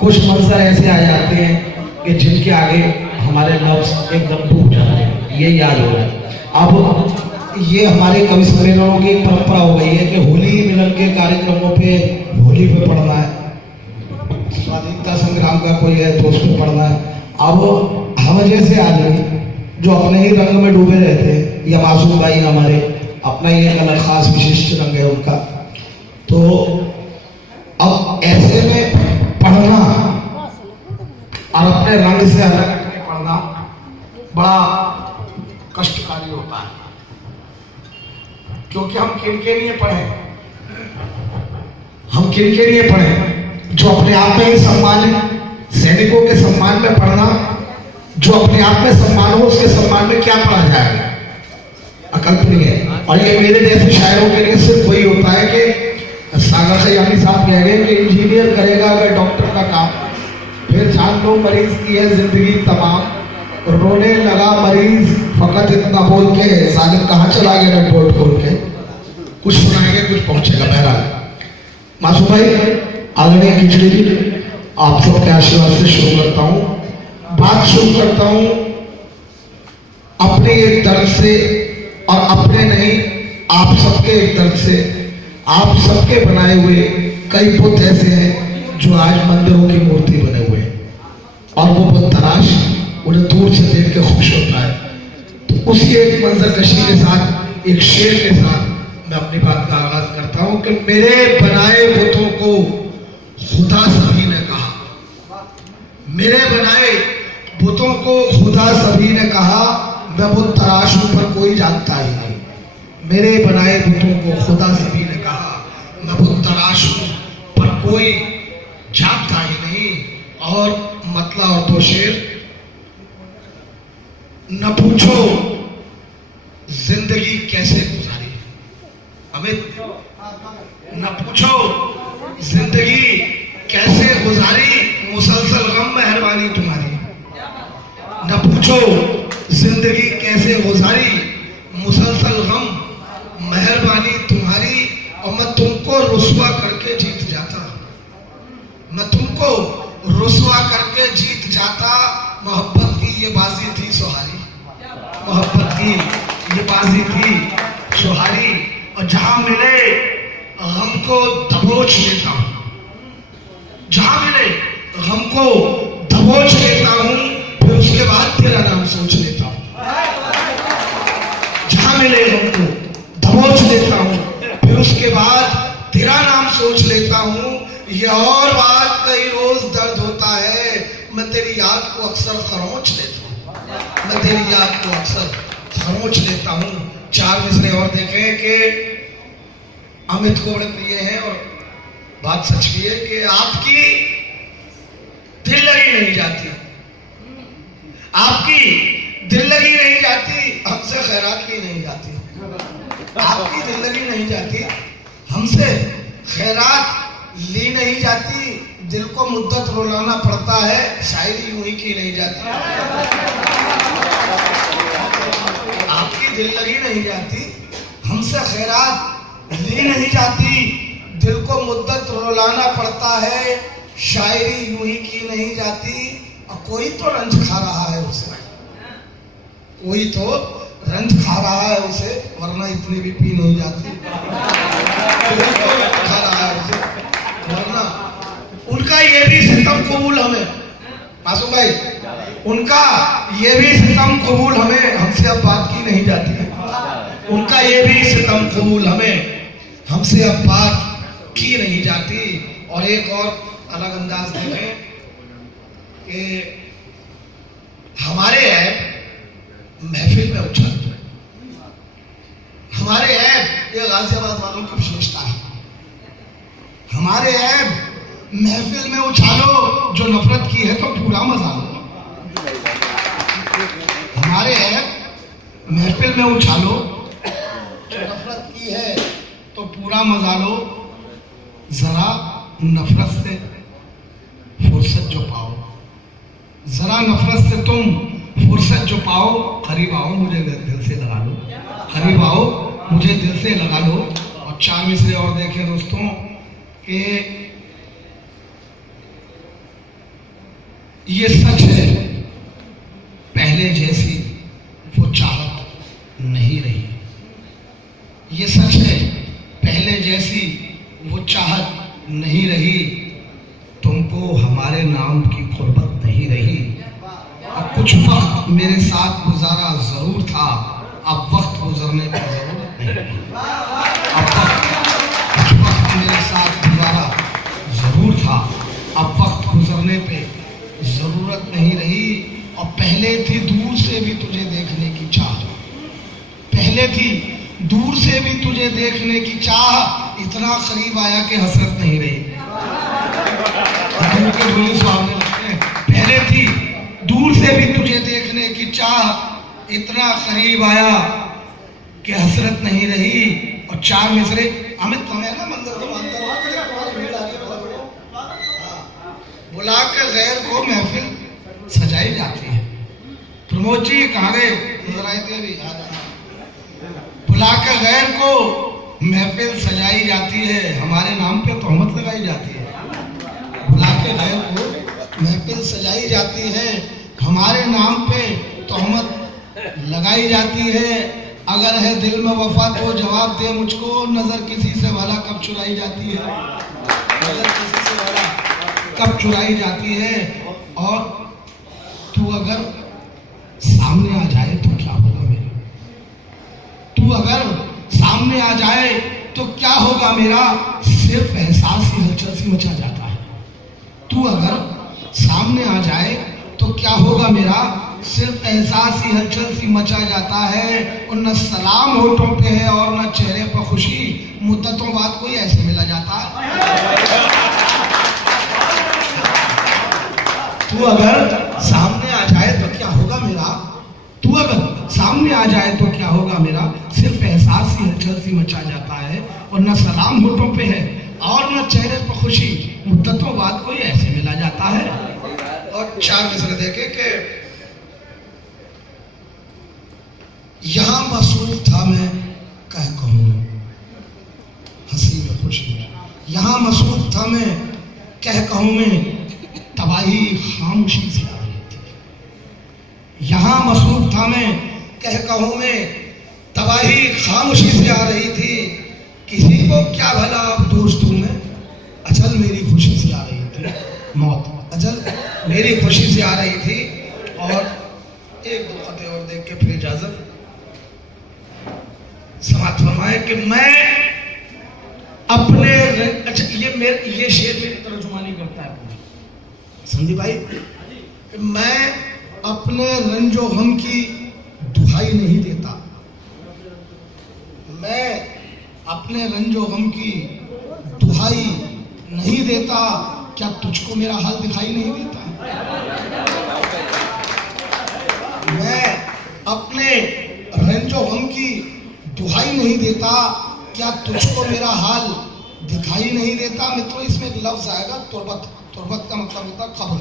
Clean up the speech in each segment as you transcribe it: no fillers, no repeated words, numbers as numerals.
कुछ मंजर ऐसे आ जाते हैं कि जिनके आगे हमारे लफ्ज एकदम डूब जाते हैं, ये याद हो रहा है। अब ये हमारे कवि सम्मेलनों की परंपरा हो गई है कि होली मिलन के कार्यक्रमों पे होली पे पढ़ना है, स्वाधीनता संग्राम का कोई है तो उस पर पढ़ना है। अब हम जैसे आदमी जो अपने ही रंग में डूबे रहते हैं, या मासूम भाई हमारे अपना ही एक अलग खास विशिष्ट रंग है उनका, तो अब ऐसे में पढ़ना और अपने रंग से अलग पढ़ना बड़ा कष्टकारी होता है, क्योंकि हम किनके लिए पढ़े, हम किनके लिए पढ़े? जो अपने आप में ही सम्मान है, सैनिकों के सम्मान में पढ़ना, जो अपने आप में सम्मान हो उसके सम्मान में क्या पढ़ा जाएगा, अकल्पनीय है। और ये मेरे जैसे शायरों के लिए सिर्फ वही होता है कि सागर खयानी साहब कह रहे हैं कि इंजीनियर करेगा अगर डॉक्टर का काम, फिर जान लो मरीज की है जिंदगी तमाम, रोने लगा मरीज फकत इतना बोल के, साजिद कहाँ चला गया रिपोर्ट खोल के, कुछ सुनाएंगे कुछ पहुंचेगा। बहरहाल मासूम भाई आदरणीय खिचड़ी जी, आप सबके आशीर्वाद से शुरू करता हूँ, बात शुरू करता हूँ अपने एक दर्द से, और अपने नहीं आप सबके एक दर्द से। आप सबके बनाए हुए कई बुत ऐसे हैं जो आज मंदिरों की मूर्ति बने हुए हैं, और वो बुत तराश उन्हें दूर से देख के खुश होता है। तो उसी एक मंजर कशी के साथ, एक शेर के साथ मैं अपनी बात का आगाज करता हूं कि मेरे बनाए बुतों को खुदा सभी ने कहा, मेरे बनाए बुतों को खुदा सभी ने कहा, मैं बुत तराश हूं पर कोई जानता ही नहीं। मेरे बनाए बुतों को खुदा सभी ने कहा, मैं बुत तराश हूं पर कोई जानता ही नहीं। और मतला और दो शेर, न पूछो जिंदगी कैसे गुजारी, अमित न पूछो जिंदगी कैसे गुजारी, मुसलसल गम मेहरबानी तुम्हारी। न पूछो जिंदगी कैसे गुजारी, मुसलसल गम मेहरबानी तुम्हारी। और मैं तुमको रुसवा करके जीत जाता, मैं तुमको रुसवा करके जीत जाता। मोहब्बत की ये बाजी थी सुहारी, मोहब्बत की ये बाजी थी सुहारी। और जहां मिले गम को दबोच लेता हूं, जहां मिले गम को दबोच लेता हूं, फिर उसके बाद तेरा नाम सोच लेता हूं। जहां मिले गम को दबोच लेता हूं, फिर उसके बाद तेरा नाम सोच लेता हूं। ये और बात कई रोज दर्द होता है, मैं तेरी याद को अक्सर खरोंच लेता हूं, मैं तेरी याद को अक्सर खरोंच लेता हूं। चार मिसरे और देखें कि अमित को बड़े प्रिय हैं, और बात सच भी है कि आपकी दिल लगी नहीं जाती, आपकी दिल लगी नहीं जाती, हमसे खैरात ली नहीं जाती। आपकी दिल लगी नहीं जाती, हमसे खैरात ली नहीं जाती। दिल को मुद्दत रुलाना पड़ता है, शायरी यूं ही की नहीं जाती। आपकी दिल लगी नहीं जाती, हमसे खैरात ली नहीं जाती। दिल को मुद्दत रुलाना पड़ता है, शायरी यूं ही की नहीं जाती। और कोई तो रंज खा रहा है उसे, कोई तो रंज खा रहा है उसे, वरना इतनी भी पी नहीं जाती। कोई तो रंज खा रहा है उसे, वरना उनका ये भी सितम कबूल हमें, मासूम भाई उनका ये भी सितम कबूल हमें, हमसे अब बात की नहीं जाती है। उनका ये भी सितम कबूल हमें, हमसे अब बात की नहीं जाती। और एक और अलग अंदाज देखें कि हमारे ऐब महफिल में उछाल, हमारे ऐब ये गाजियाबाद वालों की विशेषता है, हमारे ऐब महफिल में उछालो, जो नफरत की है तो पूरा मजा लो। हमारे ऐब महफिल में उछालो, जो नफरत की है तो पूरा मजा लो। जरा नफरत से फुर्सत जो पाओ, जरा नफरत से तुम फुर्सत जो पाओ, करीब आओ मुझे दिल से लगा लो, करीब आओ मुझे दिल से लगा लो। और चार मिसरे और देखें दोस्तों कि ये सच है, पहले जैसी वो चाहत नहीं रही। ये सच है, पहले जैसी वो चाहत नहीं रही। तुमको हमारे नाम की कुर्बत नहीं रही। और कुछ वक्त मेरे साथ गुजारा जरूर था, अब वक्त गुजरने की जरूरत नहीं रही। कुछ वक्त मेरे साथ गुजारा जरूर था, अब वक्त गुजरने पे जरूरत नहीं रही। और पहले थी दूर से भी तुझे देखने की चाह, पहले थी दूर से भी तुझे देखने की चाह, इतना करीब आया कि हसरत नहीं रही। पहले थी दूर से भी तुझे देखने की चाह, इतना करीब आया कि हसरत नहीं रही। और चार मिसरे अमित तुम्हें ना मंदिर तो मानता बुलाकर गैर को महफिल सजाई जाती है। प्रमोद जी कहाँ गए? नजर आए थे अभी। बुलाकर गैर को महफिल सजाई जाती है, हमारे नाम पे तोहमत लगाई जाती है। बुलाकर गैर को महफिल सजाई जाती है, हमारे नाम पे तोहमत लगाई जाती है। अगर है दिल में वफा तो जवाब दे मुझको, नजर किसी से भला कब चुराई जाती है? नजर किसी से भला कब चुराई जाती है? और तू अगर सामने आ जाए तो क्या होगा मेरा? तू अगर सामने आ जाए तो क्या होगा मेरा? सिर्फ एहसास ही हलचल सी मचा जाता है। तू अगर सामने आ जाए तो क्या होगा मेरा? सिर्फ एहसास ही हलचल सी मचा जाता है। और न सलाम होठों पे है और न चेहरे पर खुशी, मुद्दतों बाद कोई ऐसे मिला जाता है। तू अगर सामने आ जाए तो क्या होगा मेरा? तू अगर सामने आ जाए तो क्या होगा मेरा? सिर्फ एहसास ही हलचल सी मचा जाता है। और न सलाम होठों पे है और न चेहरे पर खुशी, मुद्दतों बाद कोई ऐसे मिला जाता है। और चार मिसरे देखे कि यहां मसरूफ था मैं कह कहूं हंसी में खुशी में, यहां मसरूफ था मैं कह कहूं में, तबाही खामोशी से आ रही थी। यहां मसरूफ था मैं कह कहूं में, तबाही खामोशी से आ रही थी। किसी को क्या भला अब दोस्तों में, अजल मेरी खुशी से आ रही थी। मौत अजल मेरी खुशी से आ रही थी। और एक दो खते और देख के फिर इजाजत समाप्त फरमाए कि मैं अपने अच्छा ये शेर मेरी तर्जुमानी करता है संदीप भाई, मैं अपने रंजो गम की दुहाई नहीं देता। मैं अपने रंजो गम की दुहाई नहीं देता, क्या तुझको मेरा हाल दिखाई नहीं देता? मैं अपने रंजो गम की दुहाई नहीं देता, क्या तुझको मेरा हाल दिखाई नहीं देता? मित्रों इसमें एक लफ्ज आएगा तुरबत। तुरबत का मतलब होता है खबर,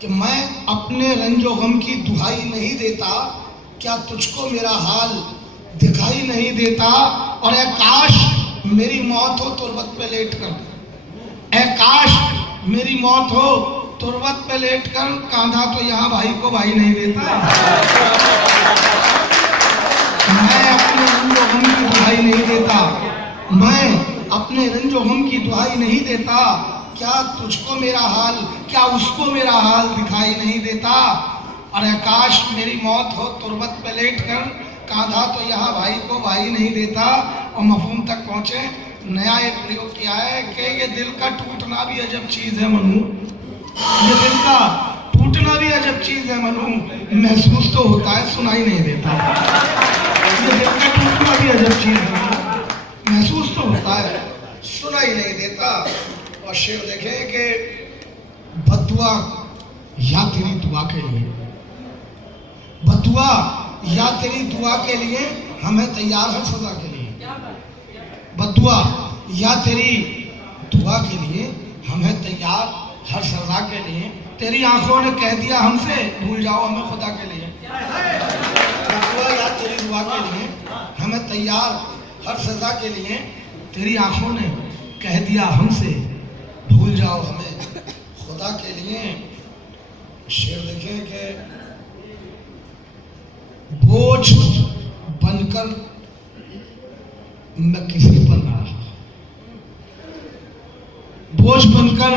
कि मैं अपने रंजो गम की दुहाई नहीं देता, क्या तुझको मेरा हाल दिखाई नहीं देता? और ए काश मेरी मौत हो तुरबत पे लेट कर, ए काश मेरी मौत हो तुरबत पे लेट कर, कांधा तो यहाँ भाई को भाई नहीं देता। मैं अपने रंजो गम की दुहाई नहीं देता, मैं अपने रंजो गम की दुहाई नहीं देता, क्या तुझको मेरा हाल, क्या उसको मेरा हाल दिखाई नहीं देता? अरे काश मेरी मौत हो तुरबत पे लेट कर, कांधा तो यहाँ भाई को भाई नहीं देता। और मफहूम तक पहुंचे, नया एक प्रयोग किया है कि ये दिल का टूटना भी अजब चीज है मनु, ये दिल का टूटना भी अजब चीज है मनु, महसूस तो होता है सुनाई नहीं देता। ये दिल का टूटना भी अजब चीज है, महसूस तो होता है सुनाई नहीं देता। और शेर देखें कि बद्दुआ या तेरी दुआ के लिए, बद्दुआ या तेरी दुआ के लिए हमें तैयार हर सजा के लिए, बद्दुआ या तेरी दुआ के लिए हमें तैयार हर सजा के लिए। तेरी आंखों ने कह दिया हमसे भूल जाओ हमें खुदा के लिए, बद्दुआ या तेरी दुआ के लिए हमें तैयार हर सजा के लिए। तेरी आंखों ने कह दिया हमसे भूल जाओ हमें खुदा के लिए। शेर देखें कि बोझ बनकर मैं किसी पर न रहा, बोझ बनकर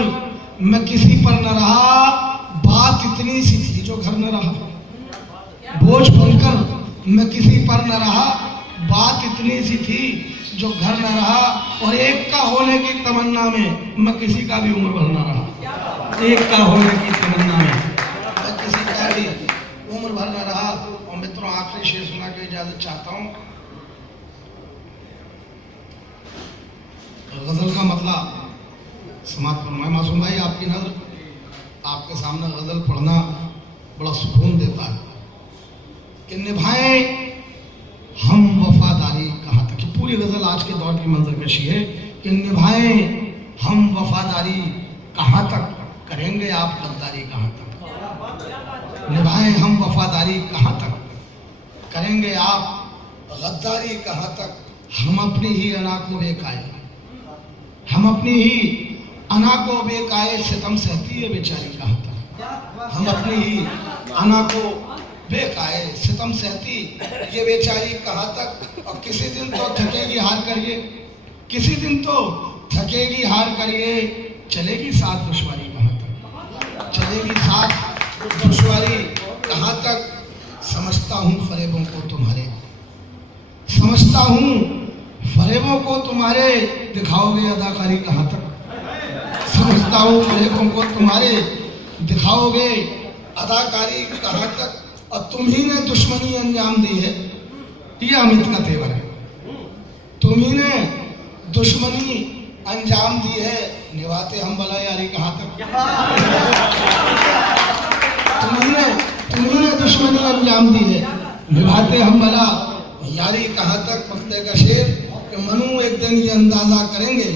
मैं किसी पर न रहा, बात इतनी सी थी जो घर न रहा। बोझ बनकर मैं किसी पर न रहा, बात इतनी सी थी जो घर न रहा, और एक का होने की तमन्ना में मैं किसी का भी उम्र भर न रहा। एक का होने की तमन्ना में मैं किसी का भी उम्र भर न रहा। और मित्रों, आखिरी शेर सुना के इजाजत चाहता हूं। गजल का मतलब समाप्त फरमाए। मासूम भाई, आपकी नजर आपके सामने गजल पढ़ना बड़ा सुकून देता है कि निभाएं हम वफादारी कहाँ तक। पूरी गजल आज के दौर की मंजरकशी है कि निभाएं हम वफादारी कहाँ तक, करेंगे आप गद्दारी कहाँ तक। निभाएं हम वफादारी कहाँ तक, करेंगे आप गद्दारी कहाँ तक। हम अपनी ही अना को बेकाए, हम अपनी ही अना को बेकाए सितम सहती है बेचारी कहाँ तक। हम अपनी ही अना को बेकाए सितम सहती ये बेचारी कहाँ तक। और किसी दिन तो थकेगी हार कर ये, किसी दिन तो थकेगी हार कर ये, चलेगी साथ दुश्वारी कहाँ तक, चलेगी साथ दुश्वारी कहाँ तक। समझता हूँ फरेबों को तुम्हारे, समझता हूँ फरेबों को तुम्हारे, दिखाओगे अदाकारी कहाँ तक। समझता हूँ फरेबों को तुम्हारे, दिखाओगे अदाकारी कहाँ तक। और तुम ही ने दुश्मनी अंजाम दी है, ये अमित का तेवर है। तुम ही ने दुश्मनी अंजाम दी है, निभाते हम भला यारी कहाँ तक। तुम ही ने दुश्मनी अंजाम दी है, निभाते हम भला यारी कहाँ तक। पत्ते का शेर कि मनु एक दिन ये अंदाजा करेंगे,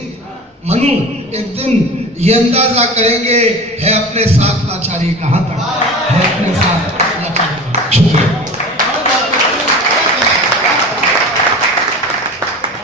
मनु एक दिन ये अंदाजा करेंगे है अपने साथ लाचारी कहाँ तक, है